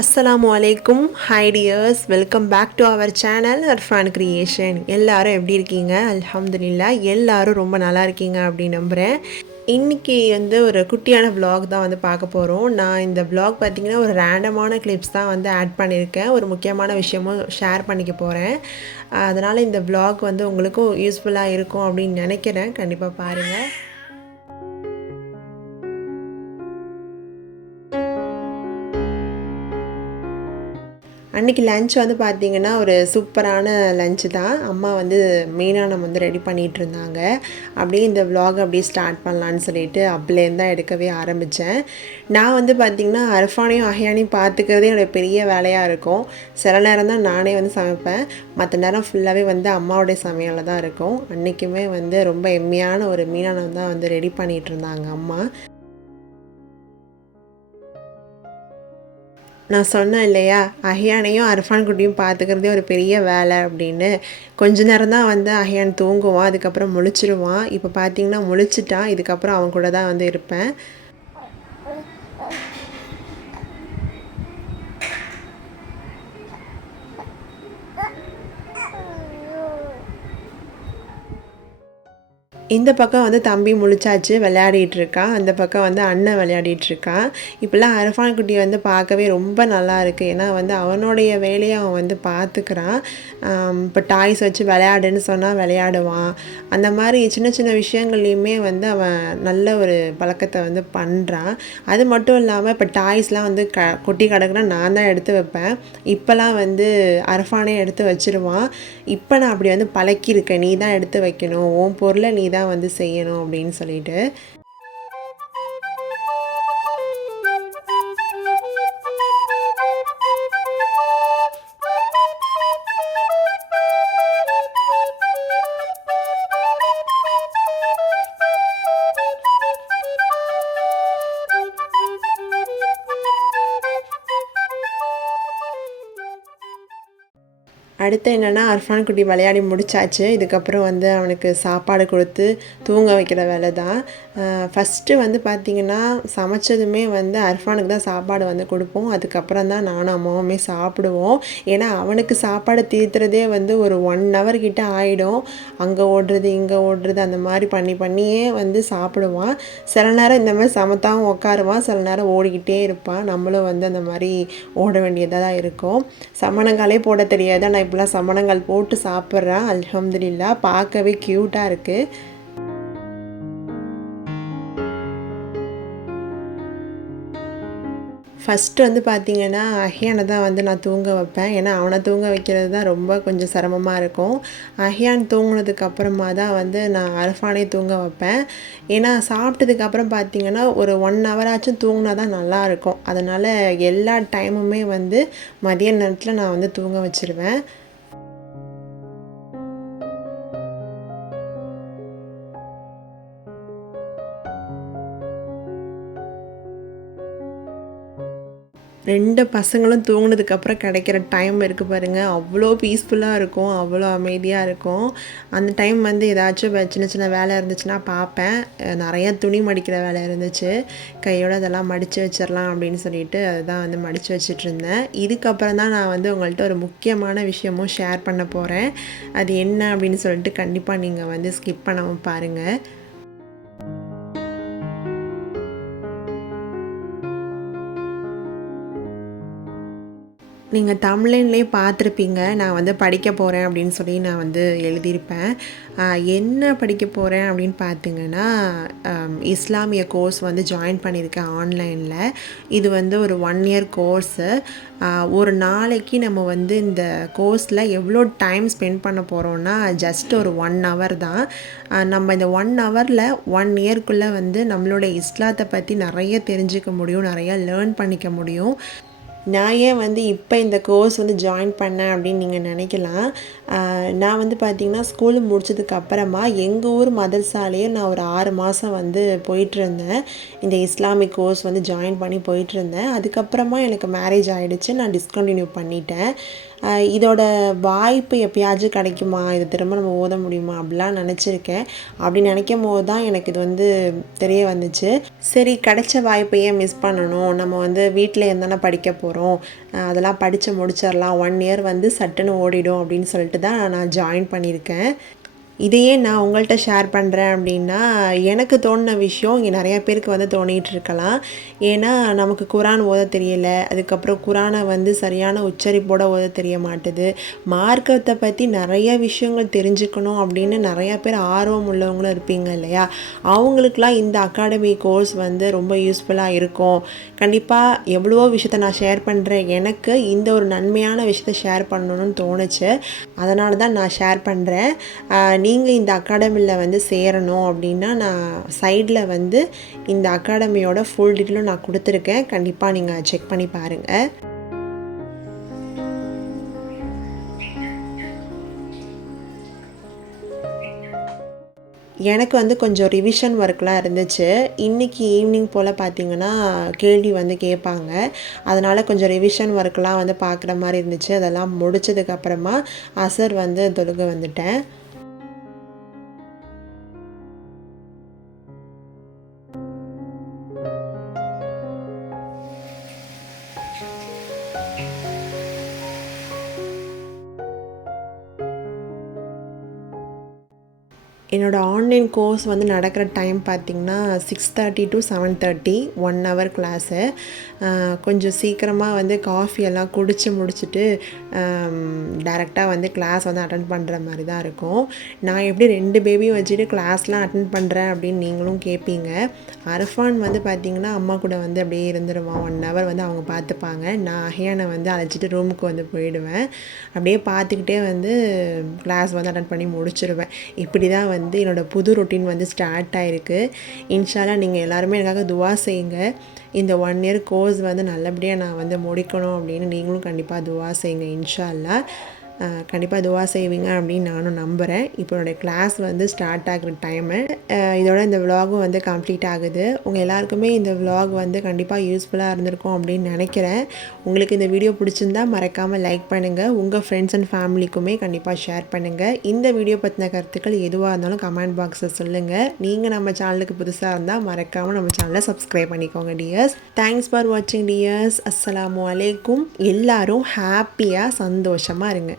அஸ்ஸலாமு அலைக்கும். Hi dears, welcome back to our channel Arfan Creation. எல்லாரும் எப்படி இருக்கீங்க? அல்ஹம்துலில்லாஹ் எல்லாரும் ரொம்ப நல்லா இருக்கீங்க அப்படின்னு நம்புகிறேன். இன்றைக்கி ஒரு குட்டியான vlog தான் பார்க்க போகிறோம். நான் இந்த vlog பார்த்திங்கன்னா ஒரு ரேண்டமான கிளிப்ஸ் தான் ஆட் பண்ணியிருக்கேன். ஒரு முக்கியமான விஷயமும் ஷேர் பண்ணிக்க போகிறேன். அதனால் இந்த vlog உங்களுக்கும் யூஸ்ஃபுல்லாக இருக்கும் அப்படின்னு நினைக்கிறேன். கண்டிப்பாக பாருங்கள். அன்றைக்கி லன்ச் பார்த்திங்கன்னா ஒரு சூப்பரான லன்ச்சு தான். அம்மா மீனானம் ரெடி பண்ணிகிட்ருந்தாங்க. அப்படியே இந்த vlog அப்படியே ஸ்டார்ட் பண்ணலான்னு சொல்லிட்டு அப்பலேருந்து தான் எடுக்கவே ஆரம்பித்தேன். நான் பார்த்திங்கன்னா அர்ஃபானையும் அஹ்யானையும் பார்த்துக்கிறதே என்னோடய பெரிய வேலையாக இருக்கும். சில நேரம் தான் நானே சமைப்பேன். மற்ற நேரம் ஃபுல்லாகவே அம்மாவுடைய சமையலில் தான் இருக்கும். அன்றைக்குமே ரொம்ப எம்மையான ஒரு மீனானம் தான் ரெடி பண்ணிகிட்ருந்தாங்க அம்மா. நான் சொன்னேன் இல்லையா, அஹ்யானையும் அர்ஃபான் குட்டியும் பார்த்துக்கிறதே ஒரு பெரிய வேலை அப்படின்னு. கொஞ்ச நேரம் தான் அஹ்யான் தூங்குவான், அதுக்கப்புறம் முழிச்சிருவான். இப்போ பார்த்தீங்கன்னா முழிச்சிட்டான். இதுக்கப்புறம் அவன் கூட தான் இருப்பேன். இந்த பக்கம் தம்பி முழிச்சாச்சு, விளையாடிட்டுருக்கான். அந்த பக்கம் அண்ணன் விளையாடிட்டுருக்கான். இப்போல்லாம் அர்ஃபான் குட்டி பார்க்கவே ரொம்ப நல்லா இருக்குது. ஏன்னா அவனுடைய வேலையை அவன் பார்த்துக்கிறான். இப்போ டாய்ஸ் வச்சு விளையாடுன்னு சொன்னால் விளையாடுவான். அந்த மாதிரி சின்ன சின்ன விஷயங்கள்லையுமே அவன் நல்ல ஒரு பழக்கத்தை பண்ணுறான். அது மட்டும் இல்லாமல் இப்போ டாய்ஸ்லாம் கொட்டி கிடக்குன்னா நான் தான் எடுத்து வைப்பேன். இப்போல்லாம் அர்ஃபானே எடுத்து வச்சுருவான். இப்போ நான் அப்படி பழக்கியிருக்கேன், நீ தான் எடுத்து வைக்கணும், உன் பொருளை நீ தான் செய்யணும் அப்படின்னு சொல்லிட்டு. அடுத்து என்னென்னா அர்ஃபான் குட்டி விளையாடி முடிச்சாச்சு. இதுக்கப்புறம் அவனுக்கு சாப்பாடு கொடுத்து தூங்க வைக்கிற வேலை தான். ஃபஸ்ட்டு பார்த்திங்கன்னா சமைச்சதுமே அர்ஃபானுக்கு தான் சாப்பாடு கொடுப்போம். அதுக்கப்புறம் தான் நானும் அம்மாவுமே சாப்பிடுவோம். ஏன்னா அவனுக்கு சாப்பாடு தீர்த்துறதே ஒரு 1 hour கிட்ட ஆகிடும். அங்கே ஓடுறது இங்கே ஓடுறது அந்த மாதிரி பண்ணியே சாப்பிடுவான். சில நேரம் இந்த மாதிரி சமத்தாகவும் உட்காருவான், சில நேரம் ஓடிக்கிட்டே இருப்பான். நம்மளும் அந்த மாதிரி ஓட வேண்டியதாக தான் இருக்கும். சமணங்காலே போட தெரியாது, நான் இப்போலாம் சமணங்கள் போட்டு சாப்பிட்றேன். அல்ஹம்துலில்லாஹ் பார்க்கவே க்யூட்டாக இருக்குது. ஃபஸ்ட்டு பார்த்திங்கன்னா அஹ்யானை தான் நான் தூங்க வைப்பேன். ஏன்னா அவனை தூங்க வைக்கிறது தான் ரொம்ப கொஞ்சம் சிரமமாக இருக்கும். அஹ்யான் தூங்கினதுக்கு அப்புறமா தான் நான் அர்ஃபானே தூங்க வைப்பேன். ஏன்னா சாப்பிட்டதுக்கப்புறம் பார்த்திங்கன்னா ஒரு 1 hour ஆச்சும் தூங்கினா தான் நல்லாயிருக்கும். அதனால் எல்லா டைமுமே மதிய நேரத்தில் நான் தூங்க வச்சுருவேன். ரெண்டு பசங்களும் தூங்கினதுக்கப்புறம் கிடைக்கிற டைம் இருக்குது பாருங்கள், அவ்வளோ பீஸ்ஃபுல்லாக இருக்கும், அவ்வளோ அமைதியாக இருக்கும். அந்த டைம் ஏதாச்சும் சின்ன சின்ன வேலை இருந்துச்சுன்னா பார்ப்பேன். நிறைய துணி மடிக்கிற வேலை இருந்துச்சு, கையோடு அதெல்லாம் மடித்து வச்சிடலாம் அப்படின்னு சொல்லிட்டு அதுதான் மடித்து வச்சிட்ருந்தேன். இதுக்கப்புறம் தான் நான் உங்கள்கிட்ட ஒரு முக்கியமான விஷயமும் ஷேர் பண்ண போகிறேன். அது என்ன அப்படின்னு சொல்லிட்டு கண்டிப்பாக நீங்கள் ஸ்கிப் பண்ணாமல் பாருங்கள். நீங்கள் தமிழ்லேயே பார்த்துருப்பீங்க, நான் படிக்க போகிறேன் அப்படின்னு சொல்லி நான் எழுதியிருப்பேன். என்ன படிக்க போகிறேன் அப்படின்னு பார்த்தீங்கன்னா, இஸ்லாமிய கோர்ஸ் ஜாயின் பண்ணியிருக்கேன் ஆன்லைனில். இது ஒரு 1 year கோர்ஸு. ஒரு நாளைக்கு நம்ம இந்த கோர்ஸில் எவ்வளோ டைம் ஸ்பெண்ட் பண்ண போகிறோன்னா ஜஸ்ட் ஒரு 1 hour தான். நம்ம இந்த 1 hourல 1 yearக்குள்ளே நம்மளோட இஸ்லாத்தை பற்றி நிறைய தெரிஞ்சுக்க முடியும், நிறையா லேர்ன் பண்ணிக்க முடியும். நான் ஏன் இப்போ இந்த கோர்ஸ் ஜாயின் பண்ணேன் அப்படின்னு நீங்கள் நினைக்கலாம். நான் பார்த்திங்கன்னா ஸ்கூல் முடிச்சதுக்கப்புறமா எங்கள் ஊர் மதரசாலேயே நான் ஒரு 6 மாதம் போயிட்டுருந்தேன். இந்த இஸ்லாமிக் கோர்ஸ் ஜாயின் பண்ணி போயிட்டுருந்தேன். அதுக்கப்புறமா எனக்கு மேரேஜ் ஆகிடுச்சு, நான் டிஸ்கண்டினியூ பண்ணிட்டேன். இதோட வாய்ப்பு எப்பயாச்சும் கிடைக்குமா, இது திரும்ப நம்ம ஓத முடியுமா அப்படிலாம் நினச்சிருக்கேன். அப்படி நினைக்கும் போது தான் எனக்கு இது தெரிய வந்துச்சு. சரி, கிடைச்ச வாய்ப்பையே மிஸ் பண்ணணும், நம்ம வீட்டில் இருந்தானே படிக்க போகிறோம், போகிறோம், அதெல்லாம் படித்து முடிச்சிடலாம், 1 இயர் வந்து சட்டுன்னு ஓடிடும் அப்படின்னு சொல்லிட்டு தான் நான் ஜாயின் பண்ணியிருக்கேன். இதையே நான் உங்கள்கிட்ட ஷேர் பண்ணுறேன் அப்படின்னா, எனக்கு தோணின விஷயம் இங்கே நிறையா பேருக்கு வந்து தோணிகிட்டு இருக்கலாம். ஏன்னா நமக்கு குரான் ஓத தெரியல, அதுக்கப்புறம் குரானை வந்து சரியான உச்சரிப்போடு ஓத தெரிய மாட்டுது. மார்க்கத்தை பற்றி நிறைய விஷயங்கள் தெரிஞ்சுக்கணும் அப்படின்னு நிறையா பேர் ஆர்வம் உள்ளவங்களும் இருப்பீங்க இல்லையா? அவங்களுக்கெலாம் இந்த அகாடமி கோர்ஸ் வந்து ரொம்ப யூஸ்ஃபுல்லாக இருக்கும். கண்டிப்பாக எவ்வளவோ விஷயத்த நான் ஷேர் பண்ணுறேன். எனக்கு இந்த ஒரு நன்மையான விஷயத்த ஷேர் பண்ணணும்னு தோணுச்சு. அதனால தான் நான் ஷேர் பண்ணுறேன். நீங்கள் இந்த அகாடமியில் வந்து சேரணும் அப்படின்னா நான் சைடில் வந்து இந்த அகாடமியோட ஃபுல் டீட்டெயிலும் நான் கொடுத்துருக்கேன். கண்டிப்பாக நீங்கள் செக் பண்ணி பாருங்கள். எனக்கு வந்து கொஞ்சம் ரிவிஷன் ஒர்க்லாம் இருந்துச்சு. இன்றைக்கி ஈவினிங் போல் பார்த்திங்கன்னா கேள்வி வந்து கேட்பாங்க. அதனால் கொஞ்சம் ரிவிஷன் ஒர்க்லாம் வந்து பார்க்குற மாதிரி இருந்துச்சு. அதெல்லாம் முடிச்சதுக்கப்புறமா அசர் வந்து தொழுக வந்துட்டேன். என்னோடய ஆன்லைன் கோர்ஸ் வந்து நடக்கிற டைம் பார்த்திங்கன்னா 6:30 to 7:30 1 ஹவர் கிளாஸு. கொஞ்சம் சீக்கிரமாக வந்து காஃபி எல்லாம் குடித்து முடிச்சுட்டு டேரெக்டாக வந்து கிளாஸ் வந்து அட்டன் பண்ணுற மாதிரி தான் இருக்கும். நான் எப்படி 2 பேபியும் வச்சுட்டு கிளாஸ்லாம் அட்டன் பண்ணுறேன் அப்படின்னு நீங்களும் கேட்பீங்க. அரஃபான் வந்து பார்த்திங்கன்னா அம்மா கூட வந்து அப்படியே இருந்துருவான். 1 ஹவர் வந்து அவங்க பார்த்துப்பாங்க. நான் அஹியானை வந்து அழைச்சிட்டு ரூமுக்கு வந்து போயிடுவேன். அப்படியே பார்த்துக்கிட்டே வந்து கிளாஸ் வந்து அட்டன் பண்ணி முடிச்சிடுவேன். இப்படி தான் வந்து என்னோடய புது ரொட்டீன் வந்து ஸ்டார்ட் ஆகிருக்கு. இன்ஷா அல்லாஹ் நீங்கள் எல்லாருமே எனக்காக துவா செய்யுங்க. இந்த 1 இயர் கோர்ஸ் வந்து நல்லபடியாக நான் வந்து முடிக்கணும் அப்படின்னு நீங்களும் கண்டிப்பாக துவா செய்யுங்க இன்ஷா அல்லாஹ். கண்டிப்பாக துவா செய்வீங்க அப்படின்னு நானும் நம்புகிறேன். இப்போ என்னோடய கிளாஸ் வந்து ஸ்டார்ட் ஆகிற டைமு. இதோட இந்த விலாகும் வந்து கம்ப்ளீட் ஆகுது. உங்கள் எல்லாருக்குமே இந்த விலாக் வந்து கண்டிப்பாக யூஸ்ஃபுல்லாக இருந்திருக்கும் அப்படின்னு நினைக்கிறேன். உங்களுக்கு இந்த வீடியோ பிடிச்சிருந்தா மறக்காமல் லைக் பண்ணுங்கள். உங்கள் ஃப்ரெண்ட்ஸ் அண்ட் ஃபேமிலிக்குமே கண்டிப்பாக ஷேர் பண்ணுங்கள். இந்த வீடியோ பற்றின கருத்துக்கள் எதுவாக இருந்தாலும் கமெண்ட் பாக்ஸில் சொல்லுங்கள். நீங்கள் நம்ம சேனலுக்கு புதுசாக இருந்தால் மறக்காமல் நம்ம சேனலை சப்ஸ்கிரைப் பண்ணிக்கோங்க டியர்ஸ். தேங்க்ஸ் ஃபார் வாட்சிங் டியர்ஸ். அஸ்ஸலாமு அலைக்கும். எல்லாரும் ஹாப்பியாக சந்தோஷமாக இருங்க.